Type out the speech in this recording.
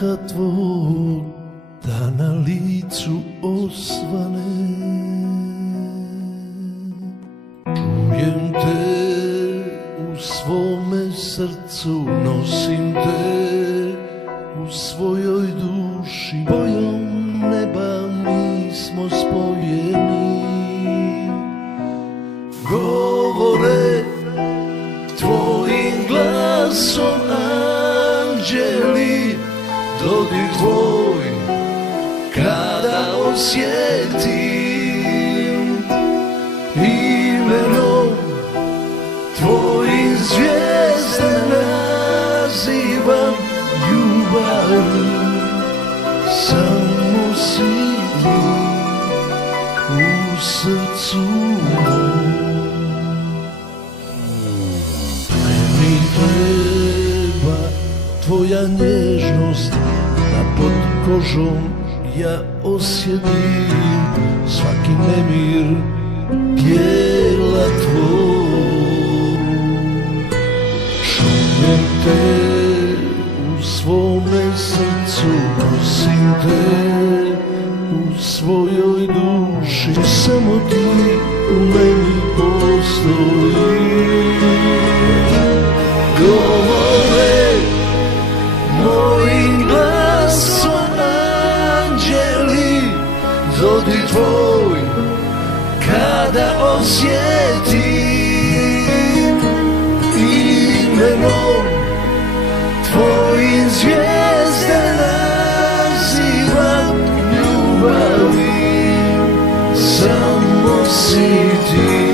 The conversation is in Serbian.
daha tvog, da na licu osvane. Čujem te u svome srcu, nosim te u svojoj duši, bojom neba mi smo spojeni. Govore tvojim glasom anđeli, dodir tvoj kada osjetim, imenom tvojim zvijezde nazivam, ljubavi samo si ti u srcu mom. Meni treba tvoja nježnost, da pod kožom ja osjetim svaki nemir tijela tvoj. Čujem te u svome srcu, nosim te u svojoj duši, samo ti u meni postoji. Govore mojim glasom anđeli, dodir tvoj kada osjetim, imenom tvojim zvijezde nazivam, ljubavi samo si ti.